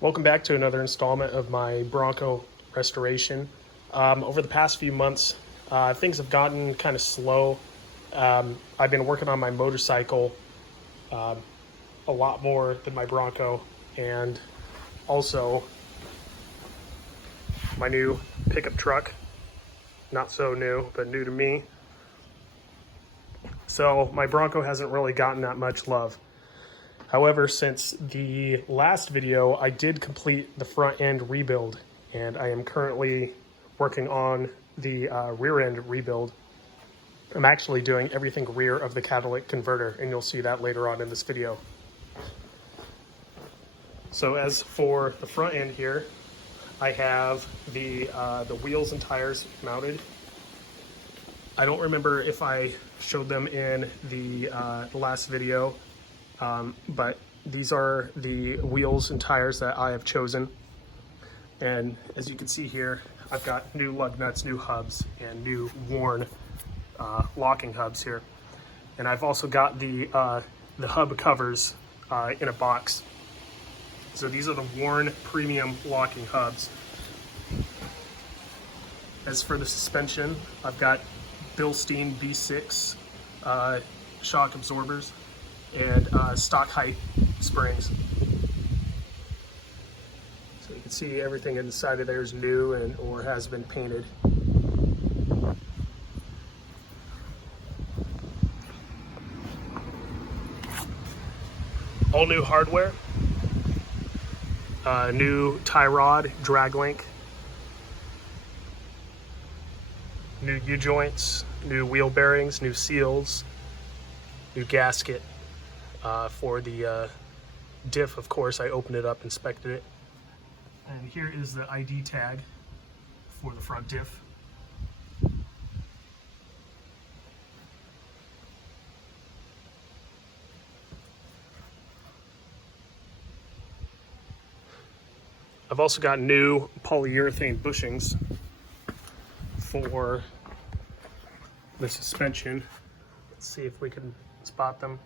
Welcome back to another installment of my Bronco restoration. Over the past few months, things have gotten kind of slow. I've been working on my motorcycle a lot more than my Bronco, and also my new pickup truck. Not so new, but new to me. So my Bronco hasn't really gotten that much love. However, since the last video, I did complete the front end rebuild, and I am currently working on the rear end rebuild. I'm actually doing everything rear of the catalytic converter, and you'll see that later on in this video. So as for the front end here, I have the wheels and tires mounted. I don't remember if I showed them in the last video. But these are the wheels and tires that I have chosen. And as you can see here, I've got new lug nuts, new hubs, and new worn locking hubs here. And I've also got the hub covers in a box. So these are the worn premium locking hubs. As for the suspension, I've got Bilstein B6 shock absorbers and stock height springs. So you can see everything inside of there is new or has been painted. All new hardware, new tie rod, drag link, new U-joints, new wheel bearings, new seals, new gasket. For the diff, of course, I opened it up, inspected it. And here is the ID tag for the front diff. I've also got new polyurethane bushings for the suspension. Let's see if we can spot them.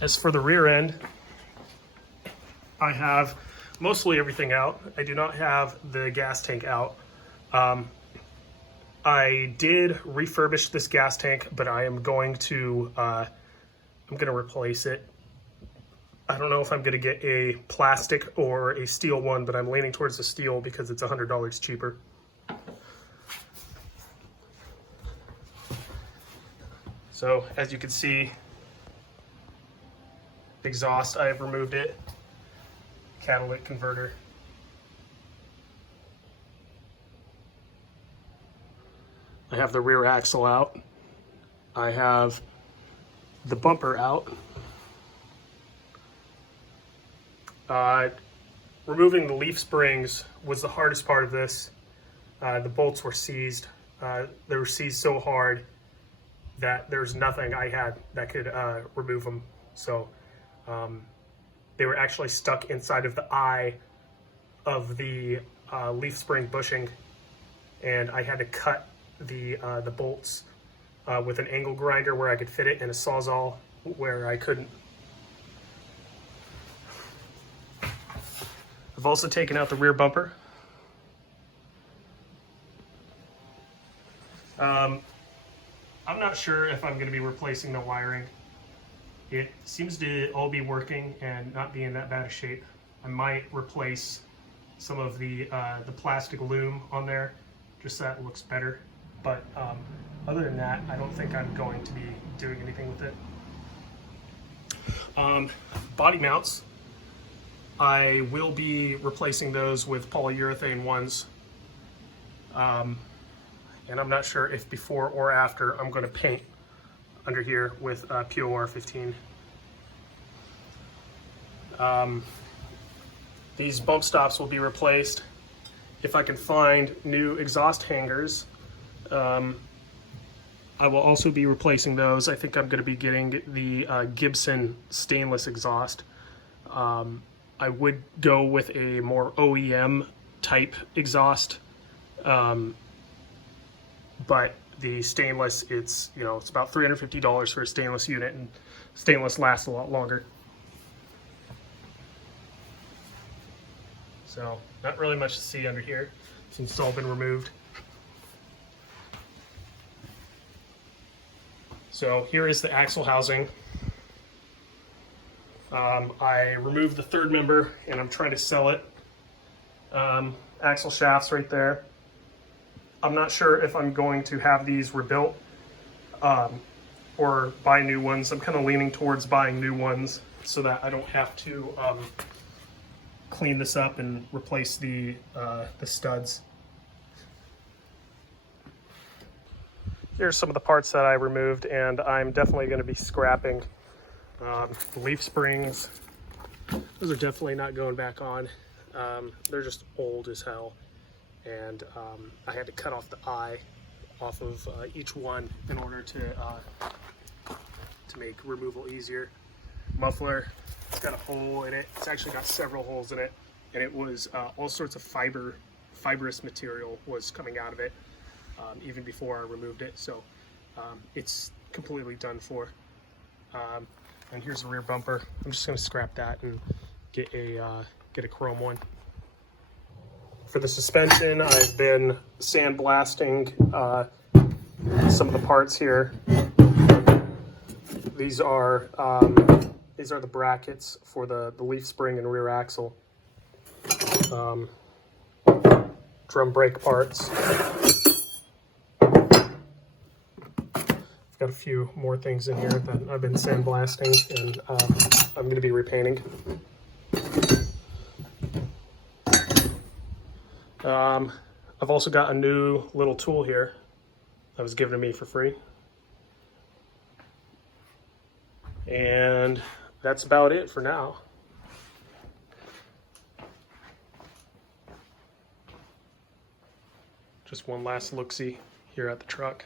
As for the rear end, I have mostly everything out. I do not have the gas tank out. I did refurbish this gas tank, but I am going to replace it. I don't know if I'm gonna get a plastic or a steel one, but I'm leaning towards the steel because it's $100 cheaper. So as you can see, exhaust, I have removed it. Catalytic converter. I have the rear axle out. I have the bumper out. Removing the leaf springs was the hardest part of this. The bolts were seized. They were seized so hard that there's nothing I had that could remove them. So they were actually stuck inside of the eye of the leaf spring bushing, and I had to cut the bolts with an angle grinder where I could fit it, and a Sawzall where I couldn't. I've also taken out the rear bumper. I'm not sure if I'm going to be replacing the wiring. It seems to all be working and not be in that bad a shape. I might replace some of the plastic loom on there, just so that looks better. But other than that, I don't think I'm going to be doing anything with it. Body mounts, I will be replacing those with polyurethane ones. And I'm not sure if before or after I'm going to paint under here with POR 15. These bump stops will be replaced. If I can find new exhaust hangers, I will also be replacing those. I think I'm going to be getting the Gibson stainless exhaust. I would go with a more OEM type exhaust, but the stainless, it's about $350 for a stainless unit, and stainless lasts a lot longer. So not really much to see under here since it's all been removed. So here is the axle housing. I removed the third member and I'm trying to sell it. Axle shafts right there. I'm not sure if I'm going to have these rebuilt or buy new ones. I'm kind of leaning towards buying new ones so that I don't have to clean this up and replace the studs. Here's some of the parts that I removed, and I'm definitely going to be scrapping. The leaf springs, those are definitely not going back on. They're just old as hell, and I had to cut off the eye off of each one in order to make removal easier. Muffler, it's got a hole in it. It's actually got several holes in it, and it was all sorts of fibrous material was coming out of it even before I removed it. So it's completely done for. And here's the rear bumper. I'm just going to scrap that and get a chrome one. For the suspension, I've been sandblasting some of the parts here. These are the brackets for the leaf spring and rear axle. Drum brake parts. I've got a few more things in here that I've been sandblasting, and I'm going to be repainting. I've also got a new little tool here that was given to me for free. And that's about it for now. Just one last look-see here at the truck.